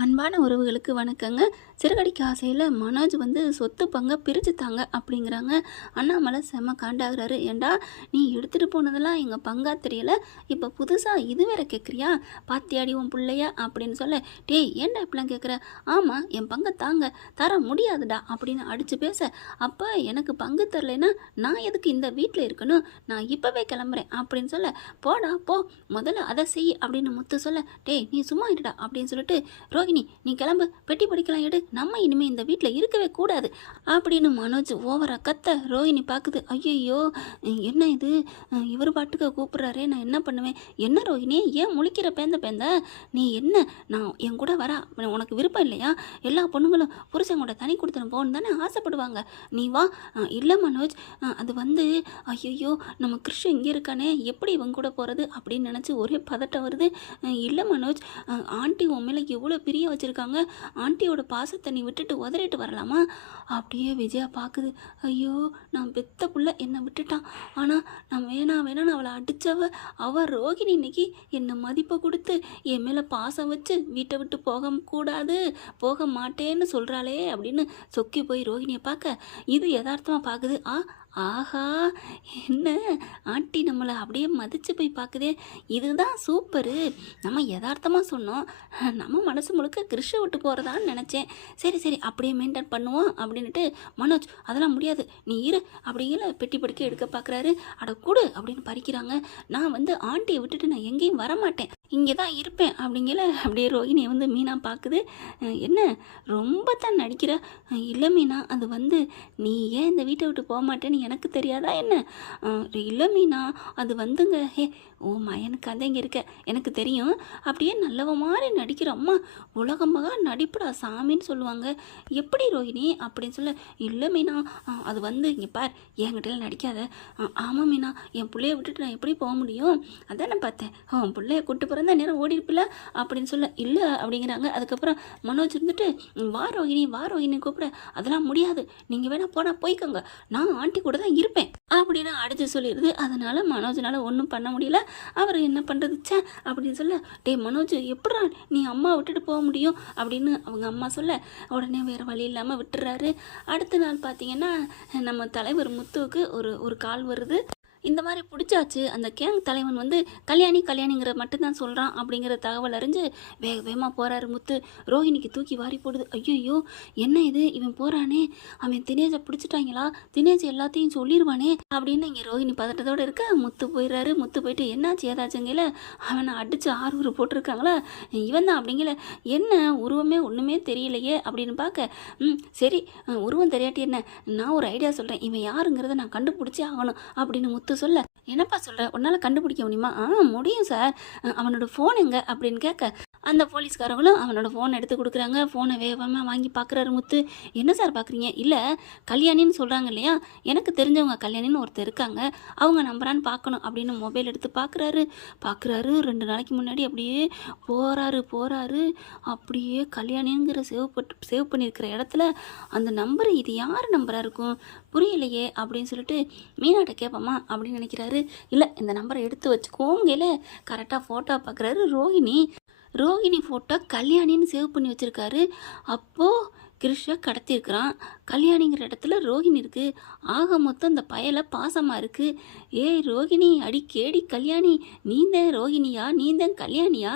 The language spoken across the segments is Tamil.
அன்பான உறவுகளுக்கு வணக்கங்க. சிறுகடிக்கு ஆசையில் மனோஜ் வந்து சொத்து பங்கை பிரித்து தாங்க அப்படிங்கிறாங்க. அண்ணாமலை செம்ம காண்டாகிறாரு. ஏண்டா நீ எடுத்துகிட்டு போனதெல்லாம் எங்கள் பங்கா தெரியல. இப்போ புதுசாக இது வேற கேட்குறியா பாத்தியாடி உன் பிள்ளைய அப்படின்னு சொல்ல டேய் ஏன்டா இப்படிலாம் கேட்குற ஆமாம் என் பங்கை தாங்க. தர முடியாதுடா அப்படின்னு அடித்து பேச அப்போ எனக்கு பங்கு தரலைன்னா நான் எதுக்கு இந்த வீட்டில் இருக்கணும்? நான் இப்போவே கிளம்புறேன் அப்படின்னு சொல்ல போடா போ. முதல்ல அதை செய் அப்படின்னு முத்து சொல்ல டேய் நீ சும்மா இருடா அப்படின்னு சொல்லிட்டு ரோகிணி நீ கிளம்பு பெட்டி படிக்கலாம் எடு. நம்ம இனிமேல் இந்த வீட்டில் இருக்கவே கூடாது. அப்படின்னு மனோஜ் ஓவரா கத்த ரோகிணி பார்க்குது ஐயையோ என்ன இது? இவர் பாட்டுக்கு கூப்பிட்றாரே நான் என்ன பண்ணுவேன்? என்ன ரோகிணி ஏன் முழிக்கிற பேந்த பேந்த? நீ என்ன? நான் என் கூட வரா? உனக்கு விருப்பம் இல்லையா? எல்லா பொண்ணுங்களும் புருஷங்கூட தனி கொடுத்துன்னு போகணும் தானே ஆசைப்படுவாங்க. நீ வா. இல்லை மனோஜ் அது வந்து ஐயையோ நம்ம கிருஷ்ணன் இங்கே இருக்கானே எப்படி இவங்க கூட போகிறது அப்படின்னு நினச்சி ஒரே பதட்டம் வருது. இல்லை மனோஜ் ஆண்டி உன் எவ்வளோ பிரிய வச்சுருக்காங்க. ஆண்டியோட பாசத்தை நீ விட்டுட்டு உதறிட்டு வரலாமா? அப்படியே விஜயா பார்க்குது ஐயோ நான் பெத்த புள்ள என்னை விட்டுட்டான். ஆனால் நான் வேணாம் வேணான்னு அவளை அடித்தவ அவள் ரோகிணி இன்னைக்கு என்னை மதிப்பை கொடுத்து என் மேலே பாசம் வச்சு வீட்டை விட்டு போக கூடாது போக மாட்டேன்னு சொல்கிறாளே அப்படின்னு சொக்கி போய் ரோகிணியை பார்க்க. இது யதார்த்தமாக பார்க்குது ஆ ஆஹா என்ன? ஆண்டி நம்மளை அப்படியே மதித்து போய் பார்க்குதே இதுதான் சூப்பரு. நம்ம யதார்த்தமாக சொன்னோம். நம்ம மனசு முழுக்க கிருஷ்ண விட்டு போகிறதான்னு நினச்சேன். சரி சரி அப்படியே மெயின்டைன் பண்ணுவோம் அப்படின்ட்டு மனோஜ் அதெல்லாம் முடியாது. நீ இரு. அப்படிங்கிற பெட்டி படிக்க எடுக்க பார்க்குறாரு அட கூடு அப்படின்னு பறிக்கிறாங்க. நான் வந்து ஆண்டியை விட்டுட்டு நான் எங்கேயும் வரமாட்டேன். இங்கே தான் இருப்பேன் அப்படிங்கிற அப்படியே ரோகிணியை வந்து மீனா பார்க்குது. என்ன? ரொம்ப தான் நடிக்கிற. இல்லை மீனா அது வந்து நீ ஏன் இந்த வீட்டை விட்டு போக மாட்டேன்னு எனக்கு தெரியாதா என்ன? இல்லை மீனா அது வந்துங்க. ஹே ஓ மயனுக்கு அந்த இங்கே இருக்க. எனக்கு தெரியும். அப்படியே நல்லவ மாதிரி நடிக்கிற அம்மா. உலகமாக நடிப்புடா சாமின்னு சொல்லுவாங்க. எப்படி ரோஹிணி அப்படின்னு சொல்ல இல்லை மீனா அது வந்து இங்கே பார் என்கிட்டலாம் நடிக்காத. ஆமாம் மீனா என் பிள்ளைய விட்டுட்டு நான் எப்படி போக முடியும்? அதான் நான் பார்த்தேன். உன் பிள்ளைய கூட்டு போகிற பிறந்தா நேரம் ஓடிருப்பில்ல அப்படின்னு சொல்ல இல்லை அப்படிங்கிறாங்க. அதுக்கப்புறம் மனோஜ் இருந்துட்டு வாரோகினி வா ரோஹிணி வா ரோஹிணி கூப்பிட. அதெல்லாம் முடியாது. நீங்கள் வேணால் போனால் போய்க்கோங்க. நான் ஆண்டி கூட தான் இருப்பேன். அப்படின்னு அடிச்சு சொல்லிடுது. அதனால் மனோஜனால் ஒன்றும் பண்ண முடியல. அவர் என்ன பண்ணுறதுச்சே அப்படின்னு சொல்ல டேய் மனோஜ் எப்படா நீ அம்மா விட்டுட்டு போக முடியும்? அப்படின்னு அவங்க அம்மா சொல்ல உடனே வேறு வழி இல்லாமல் விட்டுறாரு. அடுத்த நாள் பார்த்தீங்கன்னா நம்ம தலைவர் முத்துவுக்கு ஒரு ஒரு கால் வருது. இந்த மாதிரி பிடிச்சாச்சு அந்த கேங் தலைவன் வந்து கல்யாணி கல்யாணிங்கிற மட்டும்தான் சொல்கிறான் அப்படிங்கிற தகவல் அறிஞ்சு வேக வேகமாக போகிறாரு முத்து. ரோஹிணிக்கு தூக்கி வாரி போடுது. ஐயோ என்ன இது? இவன் போகிறானே அவன் தினேஜை பிடிச்சிட்டாங்களா? தினேஜ் எல்லாத்தையும் சொல்லிடுவானே அப்படின்னு இங்கே ரோஹிணி பதட்டத்தோடு இருக்க முத்து போயிடுறாரு. முத்து போயிட்டு என்னாச்சு? ஏதாச்சுங்கல அவனை அடித்து ஆறு போட்டிருக்காங்களா? இவன் தான் அப்படிங்கல. என்ன? உருவமே ஒன்றுமே தெரியலையே அப்படின்னு பார்க்க ம் சரி உருவம் தெரியாட்டி என்ன? நான் ஒரு ஐடியா சொல்கிறேன் இவன் யாருங்கிறத நான் கண்டுபிடிச்சே ஆகணும் அப்படின்னு முத்து சொல்ல. என்னப்பா சொல்கிற உன்னால் கண்டுபிடிக்க முடியுமா? ஆ முடியும் சார். அவனோட ஃபோன் எங்க? அப்படின்னு கேட்க அந்த போலீஸ்காரங்களும் அவனோட ஃபோன் எடுத்து கொடுக்குறாங்க. ஃபோனை வேகமாக வாங்கி பார்க்குறாரு முத்து. என்ன சார் பார்க்குறீங்க? இல்லை கல்யாணின்னு சொல்கிறாங்க இல்லையா? எனக்கு தெரிஞ்சவங்க கல்யாணின்னு ஒருத்தர் இருக்காங்க. அவங்க நம்பரான்னு பார்க்கணும் அப்படின்னு மொபைல் எடுத்து பார்க்குறாரு. பார்க்குறாரு. ரெண்டு நாளைக்கு முன்னாடி அப்படியே போகிறாரு போகிறாரு அப்படியே கல்யாணிங்கிற சேவ் பட்டு சேவ் பண்ணியிருக்கிற இடத்துல அந்த நம்பர் இது யார் நம்பராக இருக்கும்? புரியலையே அப்படின்னு சொல்லிட்டு மீனாட்ட கேட்போமா அப்படின்னு நினைக்கிறாரு. இல்லை இந்த நம்பரை எடுத்து வச்சுக்கோங்கல. கரெக்டாக ஃபோட்டோ பார்க்குறாரு ரோஹிணி. ரோஹிணி ஃபோட்டோ கல்யாணின்னு சேவ் பண்ணி வச்சுருக்காரு. அப்போது கிருஷ்ண கடத்தியிருக்கிறான். கல்யாணிங்கிற இடத்துல ரோஹிணி இருக்குது ஆக மொத்தம் அந்த பயலை பாசமாக இருக்குது ஏய் ரோஹிணி அடி கேடி கல்யாணி நீந்தேன் ரோஹிணியா நீந்தேன் கல்யாணியா?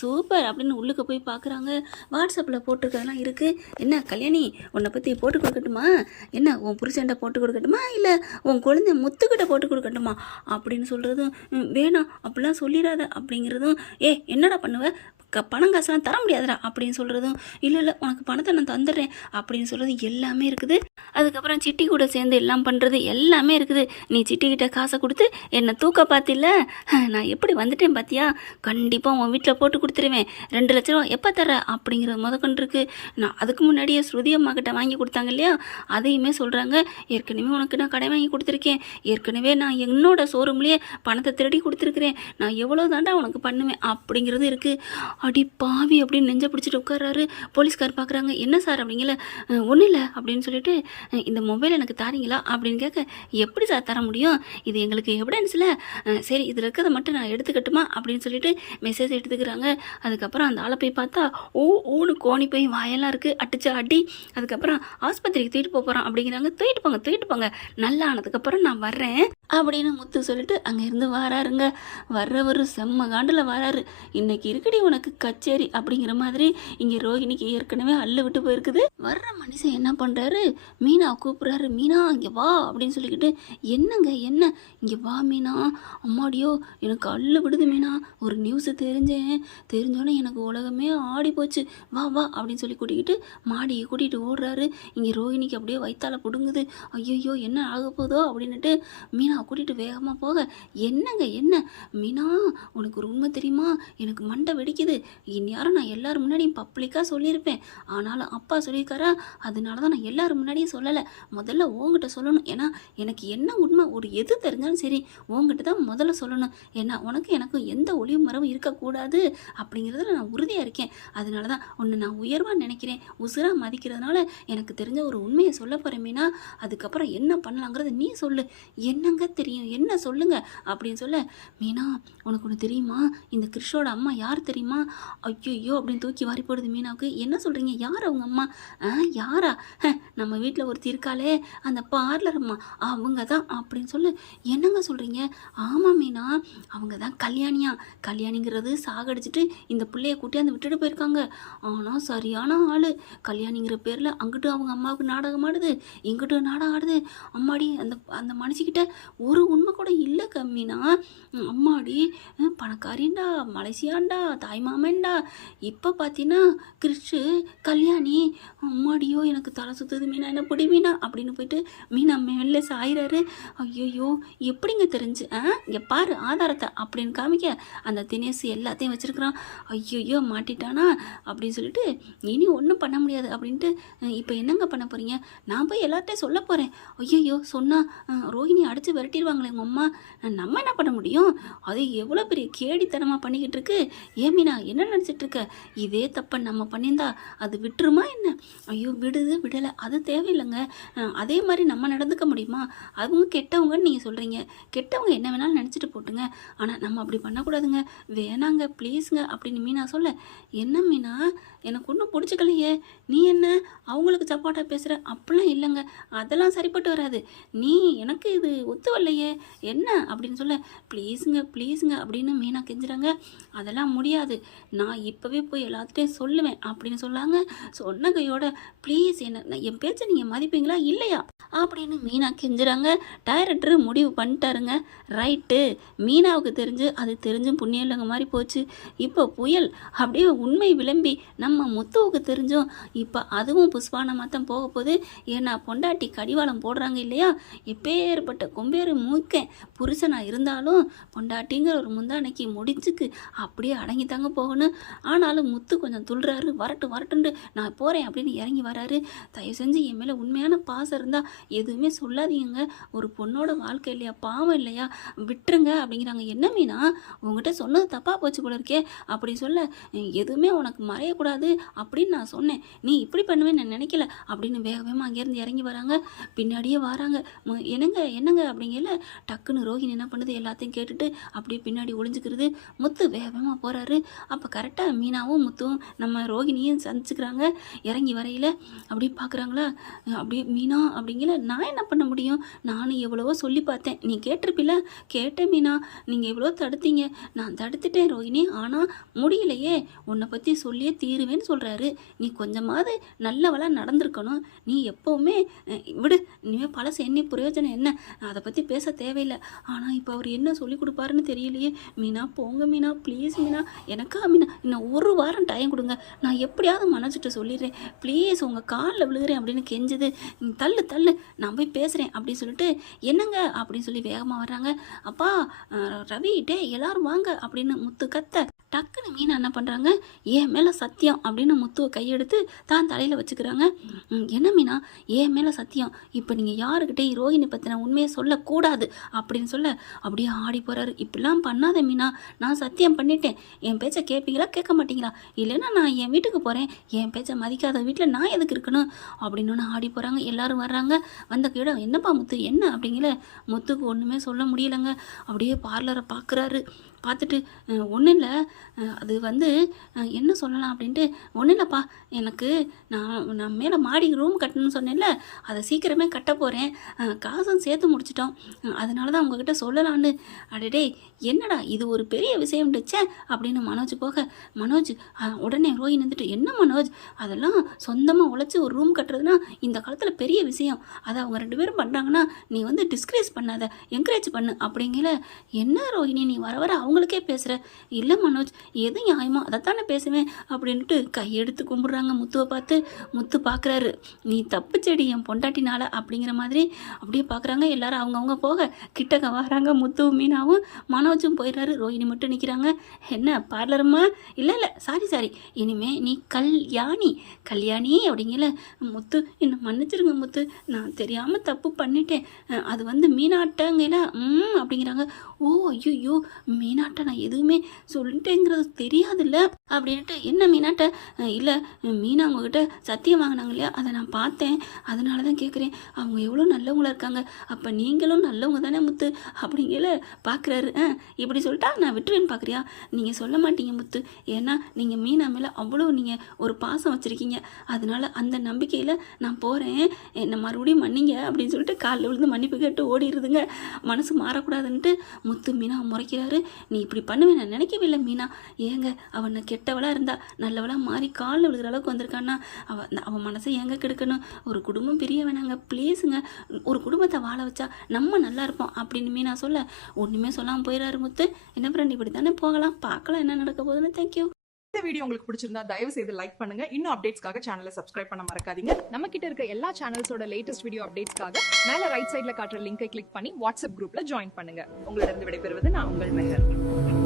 சூப்பர் அப்படின்னு உள்ளுக்கு போய் பார்க்குறாங்க. வாட்ஸ்அப்பில் போட்டிருக்கதெல்லாம் இருக்குது என்ன கல்யாணி உன்னை பற்றி போட்டு கொடுக்கட்டுமா? என்ன உன் புருஷன்ட்ட போட்டு கொடுக்கட்டுமா? இல்லை உன் குழந்தை முத்துக்கிட்ட போட்டு கொடுக்கட்டுமா? அப்படின்னு சொல்கிறதும் "ம், வேணாம் அப்படிலாம் சொல்லிடாத அப்படிங்கிறதும் ஏ என்னடா பண்ணுவ? க பணம் காசுலாம் தர முடியாதுடா அப்படின்னு சொல்கிறதும் இல்லை இல்லை உனக்கு பணத்தை நான் தந்துடுறேன் அப்படின்னு சொல்கிறது எல்லாமே இருக்குது. அதுக்கப்புறம் சிட்டி கூட சேர்ந்து எல்லாம் பண்ணுறது எல்லாமே இருக்குது. நீ சிட்டிக்கிட்ட காசை கொடுத்து என்னை தூக்க பார்த்தில்ல? நான் எப்படி வந்துட்டேன் பார்த்தியா கண்டிப்பாக உன் வீட்டில் போட்டு கொடுத்துருவேன். ரெண்டு லட்ச ரூபா எப்போ தர அப்படிங்கிறது முதற்கொண்டு நான் அதுக்கு முன்னாடியே ஸ்ருதி அம்மா கிட்ட வாங்கி கொடுத்தாங்க இல்லையா? அதையுமே சொல்கிறாங்க ஏற்கனவே உனக்கு நான் கடை வாங்கி கொடுத்துருக்கேன். ஏற்கனவே நான் என்னோட ஷோரூம்லேயே பணத்தை திருடி கொடுத்துருக்குறேன். நான் எவ்வளோ தாண்டா உனக்கு பண்ணுவேன்? அப்படிங்கிறது இருக்குது அடி பாவி அப்படின்னு நெஞ்ச பிடிச்சிட்டு உட்கார்றாரு. போலீஸ்கார் பார்க்குறாங்க என்ன சார் அப்படிங்கல? ஒன்றும் இல்லை அப்படின்னு சொல்லிட்டு இந்த மொபைல் எனக்கு தாரீங்களா? அப்படின்னு கேட்க எப்படி சார் தர முடியும்? இது எங்களுக்கு எவிடன்ஸில் சரி இதில் இருக்கிறத மட்டும் நான் எடுத்துக்கட்டுமா? அப்படின்னு சொல்லிட்டு மெசேஜ் எடுத்துக்கிறாங்க. அதுக்கப்புறம் அந்த ஆளை போய் பார்த்தா ஓ ஊனு கோணி போய் வாயெல்லாம் இருக்குது அடிச்சு அடி. அதுக்கப்புறம் ஆஸ்பத்திரிக்கு தூக்கிட்டு போக போகிறோம் அப்படிங்கிறாங்க. தூக்கிட்டு போங்க தூக்கிட்டு போங்க. நல்லா ஆனதுக்கப்புறம் நான் வர்றேன். அப்படின்னு முத்து சொல்லிட்டு அங்கேருந்து வராருங்க. வர்றவர் செம்ம காண்டில் வராரு. இன்னைக்கு இருக்குடி உனக்கு கச்சேரி. அப்படிங்கிற மாதிரி இங்கே ரோஹிணிக்கு ஏற்கனவே அள்ளு விட்டு போயிருக்குது. வர்ற மனுஷன் என்ன பண்ணுறாரு மீனா கூப்பிட்றாரு. மீனா இங்கே வா. அப்படின்னு சொல்லிக்கிட்டு என்னங்க என்ன? இங்கே வா மீனா. அம்மாடியோ எனக்கு அள்ளு விடுது மீனா. ஒரு நியூஸை தெரிஞ்சேன். தெரிஞ்சோன்னே எனக்கு உலகமே ஆடி போச்சு. வா வா அப்படின்னு சொல்லி கூட்டிக்கிட்டு மாடியை கூட்டிகிட்டு ஓடுறாரு. இங்கே ரோஹிணிக்கு அப்படியே வயிற்றால் பிடுங்குது. ஐயோ என்ன ஆக போதோ அப்படின்னுட்டு மீனா கூட்டிகிட்டு வேகமாக போக என்னங்க என்ன? மீனா உனக்கு ஒரு உண்மை தெரியுமா? எனக்கு மண்டை வெடிக்குது. இந்நேரம் நான் எல்லார் முன்னாடியும் பப்ளிக்காக சொல்லியிருப்பேன். ஆனாலும் அப்பா சொல்லியிருக்காரா? அதனால தான் நான் எல்லார் முன்னாடியும் சொல்லலை. முதல்ல உங்ககிட்ட சொல்லணும். ஏன்னா எனக்கு என்ன உண்மை ஒரு எது தெரிஞ்சாலும் சரி உங்ககிட்ட தான் முதல்ல சொல்லணும். ஏன்னா உனக்கு எனக்கும் எந்த ஒளிவு மரமும் இருக்கக்கூடாது. அப்படிங்கிறதுல நான் உறுதியாக இருக்கேன். அதனால தான் ஒன்று நான் உயர்வாக நினைக்கிறேன். உசுராக மதிக்கிறதுனால எனக்கு தெரிஞ்ச ஒரு உண்மையை சொல்ல போகிறேன் மீனா. அதுக்கப்புறம் என்ன பண்ணலாங்கிறத நீ சொல்லு. என்னங்க தெரியும்? என்ன சொல்லுங்க? அப்படின்னு சொல்ல மீனா உனக்கு ஒன்று தெரியுமா? இந்த கிறிஷோட அம்மா யார் தெரியுமா? ஐயோ அப்படின்னு தூக்கி வாரி போடுது மீனாவுக்கு. என்ன சொல்கிறீங்க யார் அவங்க அம்மா? ஆ யாரா? நம்ம வீட்டில் ஒருத்தி இருக்காளே. அந்த பார்லர் அம்மா. அவங்க தான் அப்படின்னு சொல்லு. என்னங்க சொல்கிறீங்க ஆமாம் மீனா அவங்க தான் கல்யாணியா. கல்யாணிங்கிறது சாகடிச்சிட்டு இந்த பிள்ளைய கூட்டியாந்து விட்டுட்டு போயிருக்காங்க. ஆனால் சரியான ஆள். கல்யாணிங்கிற பேரில் அங்கிட்டு அவங்க அம்மாவுக்கு நாடகம் ஆடுது இங்கிட்டும் நாடகம் ஆடுது. அம்மாடி அந்த அந்த மனுஷிக்கிட்ட ஒரு உண்மை கூட இல்லை கம்மினா அம்மாடி அஹ், பணக்காரின்டா மலேசியாண்டா தாய் மாமன்டா. இப்போ பார்த்தீங்கன்னா கிறிஸ்டு கல்யாணி அம்மாடியோ எனக்கு தலை சுற்றுது மீனா என்ன பிடி மீனா? அப்படின்னு போயிட்டு மீனா மேலே சாயிறாரு. ஐயோ எப்படிங்க தெரிஞ்சு ஆ? இங்கே பாரு ஆதாரத்தை அப்படின்னு காமிக்க அந்த தினேசு எல்லாத்தையும் வச்சுருக்குறான். ஐயோ மாட்டிட்டானா? அப்படின்னு சொல்லிட்டு இனி ஒன்றும் பண்ண முடியாது அப்படின்ட்டு இப்போ என்னங்க பண்ண போகிறீங்க நான் போய் எல்லார்ட்டையும் சொல்ல போகிறேன் ஐயோ சொன்னால் ரோஹிணி அடித்து விரட்டிடுவாங்களே உங்கள் அம்மா. நம்ம என்ன பண்ண முடியும்? அது எவ்வளோ பெரிய கேடித்தனமாக பண்ணிக்கிட்டு இருக்கு. ஏமினா என்ன நினச்சிட்டு இருக்க? இதே தப்பை நம்ம பண்ணியிருந்தா அது விட்டுருமா என்ன? ஐயோ விடுது விடலை. அது தேவையில்லைங்க. அதே மாதிரி நம்ம நடந்துக்க முடியுமா? அவங்க கெட்டவங்கன்னு நீங்கள் சொல்கிறீங்க கெட்டவங்க என்ன வேணாலும் நினச்சிட்டு போட்டுங்க. ஆனால் நம்ம அப்படி பண்ணக்கூடாதுங்க. வேணாங்க ப்ளீஸுங்க அப்படின்னு மீனா சொல்ல என்ன மீனா? எனக்கு ஒன்றும் பிடிச்சிக்கலையே. நீ என்ன? அவங்களுக்கு சப்பாட்டாக பேசுகிற அப்படிலாம் இல்லைங்க. அதெல்லாம் சரிப்பட்டு வராது. நீ எனக்கு இது ஒத்து வரலையே என்ன? அப்படின்னு சொல்ல ப்ளீஸுங்க ப்ளீஸுங்க அப்படின்னு மீனா கெஞ்சுறாங்க. அதெல்லாம் முடியாது. நான் இப்போவே போய் எல்லாத்துட்டையும் சொல்லுவேன் அப்படின்னு சொல்லாங்க. சொன்ன கையோட ப்ளீஸ் என்ன நான் என் பேச்சை நீங்கள் மதிப்பீங்களா? இல்லையா? அப்படின்னு மீனா கெஞ்சுறாங்க. டைரக்டர் முடிவு பண்ணிட்டாருங்க. ரைட்டு. மீனாவுக்கு தெரிஞ்சு அது தெரிஞ்சும் புண்ணியம் இல்லைங்க மாதிரி போச்சு. இப்போ புயல் அப்படியே உண்மை விளம்பி நம்ம முத்துவுக்கு தெரிஞ்சோம். இப்போ அதுவும் புஷ்பானமாக தான் போக போகுது. ஏன்னா பொண்டாட்டி கடிவாளம் போடுறாங்க இல்லையா? எப்பேற்பட்ட கொம்பேறு மூக்க புருஷனாக இருந்தாலும் பொண்டாட்டிங்கிற ஒரு முந்தானைக்கு முடிச்சுக்கு அப்படியே அடங்கி தாங்க போகணும். ஆனாலும் முத்து கொஞ்சம் துள்ளுறாரு. வரட்டு வரட்டுண்டு. நான் போகிறேன் அப்படின்னு இறங்கி வராரு. தயவு செஞ்சு என் மேலே உண்மையான பாசம் இருந்தால் எதுவுமே சொல்லாதீங்க. ஒரு பொண்ணோட வாழ்க்கை இல்லையா? பாவம் இல்லையா? விட்டுருங்க அப்படிங்கிறாங்க. என்ன மீனா? உங்ககிட்ட சொன்னது தப்பாக போச்சு கூட இருக்கே. அப்படி சொல்ல எதுவுமே உனக்கு மறையக்கூடாது அப்படின்னு நான் சொன்னேன். நீ இப்படி பண்ணுவேன்னு நான் நினைக்கல. அப்படின்னு வேக வேகமாக அங்கேருந்து இறங்கி வராங்க. பின்னாடியே வராங்க. என்னங்க என்னங்க அப்படிங்கல டக்குன்னு ரோஹிணி என்ன பண்ணுது? எல்லாத்தையும் கேட்டுட்டு அப்படியே பின்னாடி ஒளிஞ்சுக்கிறது. முத்து வேகமாக போகிறாரு அப்போ கரெக்டாக மீனாவும் முத்துவும் நம்ம ரோஹிணியும் சந்திச்சுக்கிறாங்க. இறங்கி வரையில் அப்படியே பார்க்குறாங்களா அப்படியே மீனா அப்படிங்கல நான் என்ன பண்ண முடியும்? நானும் எவ்வளவோ சொல்லி பார்த்தேன். நீ கேட்டிருப்பில கேட்டேன் மீனா. நீங்கள் எவ்வளோ தடுத்தீங்க. நான் தடுத்துட்டேன் ரோஹிணி. ஆனால் முடியலையே உன்னை பற்றி சொல்லியே தீருவேன்னு சொல்கிறாரு நீ கொஞ்சமாவது நல்லவளாக நடந்திருக்கணும். நீ எப்போவுமே விடு இனிமேல் பழசு என்ன பிரயோஜனம் என்ன அதை பற்றி பேச தேவையில்லை. ஆனால் இப்போ அவர் என்ன சொல்லி கொடுப்பாருன்னு தெரியலையே. மீனா போங்க மீனா ப்ளீஸ் மீனா. எனக்கா மீனா இன்னும் ஒரு வாரம் டைம் கொடுங்க. நான் எப்படியாவது மனசுட்டு சொல்லிடுறேன். ப்ளீஸ் உங்கள் காலில் விழுகிறேன் அப்படின்னு கெஞ்சுது. "நீ தள்ளு தள்ளு. நான் போய் பேசுகிறேன் அப்படின்னு சொல்லிட்டு என்னங்க அப்படின்னு சொல்லி வேகமாக வர்றாங்க. அப்பா ரவி டே எல்லாரும் வாங்க அப்படின்னு முத்து கத்த டக்குன்னு மீனா என்ன பண்ணுறாங்க என் மேலே சத்தியம் அப்படின்னு முத்துவை கையெடுத்து தான் தலையில் வச்சுக்கிறாங்க. என்ன மீனா? என் மேலே சத்தியம். இப்போ நீங்கள் யாருக்கிட்டே ரோஹிணி பற்றின உண்மையை சொல்லக்கூடாது அப்படின்னு சொல்ல அப்படியே ஆடி போகிறாரு இப்படிலாம் பண்ணாத மீனா. நான் சத்தியம் பண்ணிட்டேன். என் பேச்சை கேட்பீங்களா? கேட்க மாட்டீங்களா? இல்லைன்னா நான் என் வீட்டுக்கு போகிறேன் என் பேச்சை மதிக்காத வீட்டில் நான் எதுக்கு இருக்கணும்? அப்படின்னு ஒன்று ஆடி போகிறாங்க எல்லாரும் வர்றாங்க. வந்த கீழே என்னப்பா முத்து? என்ன? அப்படிங்கிற முத்துக்கு ஒன்றுமே சொல்ல முடியலைங்க. அப்படியே பார்லரை பார்க்குறாரு பார்த்துட்டு ஒன்றும் இல்லை. அது வந்து என்ன சொல்லலாம் அப்படின்ட்டு ஒன்றும் இல்லைப்பா. எனக்கு நான் நான் மேலே மாடி ரூம் கட்டணும்னு சொன்னேன்ல அதை சீக்கிரமே கட்ட போகிறேன் காசும் சேர்த்து முடிச்சிட்டோம். அதனால தான் உங்ககிட்ட சொல்லலான்னு அடடே என்னடா இது ஒரு பெரிய விஷயம் அப்படின்னு மனோஜ் போக மனோஜ் உடனே ரோஹி வந்துட்டு என்ன மனோஜ் அதெல்லாம் சொந்தமாக உழைச்சி ஒரு ரூம் கட்டுறதுனா இந்த காலத்தில் பெரிய விஷயம். அதை அவங்க ரெண்டு பேரும் பண்ணுறாங்கன்னா நீ வந்து டிஸ்கரேஜ் பண்ணாத என்கரேஜ் பண்ணு. அப்படிங்கிற என்ன ரோஹிணி நீ வர வர அவங்களுக்கே பேசுகிற இல்லை மனோஜ் எது நியாயமோ அதைத்தானே பேசுவேன் அப்படின்ட்டு கையெடுத்து கும்பிட்றாங்க முத்துவை பார்த்து. முத்து பார்க்குறாரு நீ தப்பு செடி என் பொண்டாட்டினால அப்படிங்கிற மாதிரி அப்படியே பார்க்குறாங்க. எல்லாரும் அவங்கவுங்க போக கிட்டக்க வராங்க. முத்துவும் மீனாவும் மனோஜும் போயிடுறாரு. ரோஹிணி மட்டும் நிற்கிறாங்க என்ன பார்லருமா இல்லை இல்லை சாரி சாரி இனிமே நீ கல்யாணி. கல்யாணி? அப்படிங்கல. முத்து என்னை மன்னிச்சிருங்க முத்து. நான் தெரியாமல் தப்பு பண்ணிட்டேன். அது வந்து மீனாட்டங்கல ம் அப்படிங்கிறாங்க. ஓ ஐயோ மீனாட்ட நான் எதுவுமே அப்படிங்கிறது தெரியாதுல்ல அப்படின்ட்டு என்ன மீனாட்ட இல்லை மீனா அவங்கக்கிட்ட சத்தியம் வாங்கினாங்க இல்லையா? அதை நான் பார்த்தேன். அதனால தான் கேட்குறேன் அவங்க எவ்வளோ நல்லவங்களா இருக்காங்க. அப்போ நீங்களும் நல்லவங்க தானே முத்து? அப்படிங்கல பார்க்குறாரு ஆ இப்படி சொல்லிட்டா நான் விட்டுருவேன்னு பார்க்குறியா நீங்கள் சொல்ல மாட்டீங்க முத்து. ஏன்னா நீங்கள் மீனா மேலே அவ்வளோ நீங்கள் ஒரு பாசம் வச்சுருக்கீங்க. அதனால அந்த நம்பிக்கையில் நான் போகிறேன் என்னை மறுபடியும் மன்னிங்க. அப்படின்னு சொல்லிட்டு காலில் விழுந்து மன்னிப்பு கேட்டு ஓடிடுதுங்க. மனசு மாறக்கூடாதுன்ட்டு முத்து மீனா முறைக்கிறாரு. நீ இப்படி பண்ணுவேன் நான் நினைக்கவே இல்லை மீனா. ஏங்க அவனை கெட்டவளாக இருந்தா நல்லவளாக மாறி காலில் விழுகிற அளவுக்கு வந்திருக்கான்னா அவ அவன் மனசை ஏங்க கெடுக்கணும்? ஒரு குடும்பம் பிரிய வேணாங்க ப்ளீஸுங்க ஒரு குடும்பத்தை வாழ வச்சா நம்ம நல்லா இருப்போம் அப்படின்னு நான் சொல்ல ஒன்றுமே சொல்லாமல் போயிடாரு முத்து. என்ன ஃப்ரெண்ட் இப்படி தானே போகலாம்? பார்க்கலாம் என்ன நடக்க போகுதுன்னு. தேங்க்யூ இந்த வீடியோ உங்களுக்கு பிடிச்சிருந்தா தயவு செய்து லைக் பண்ணுங்க. இன்னும் அப்டேட்ஸ்க்காக சேனலை சப்ஸ்கிரைப் பண்ண மறக்காதீங்க. நம்ம கிட்ட இருக்க எல்லா சேனல்ஸோட லேட்டஸ்ட் வீடியோ அப்டேட்ஸ்க்காக மேல ரைட் சைடுல காட்டுற லிங்கை கிளிக் பண்ணி வாட்ஸ்அப் குரூப்ல ஜாயின் பண்ணுங்க. உங்களிடம் விடைபெறுவது நான் உங்கள் மெஹர்.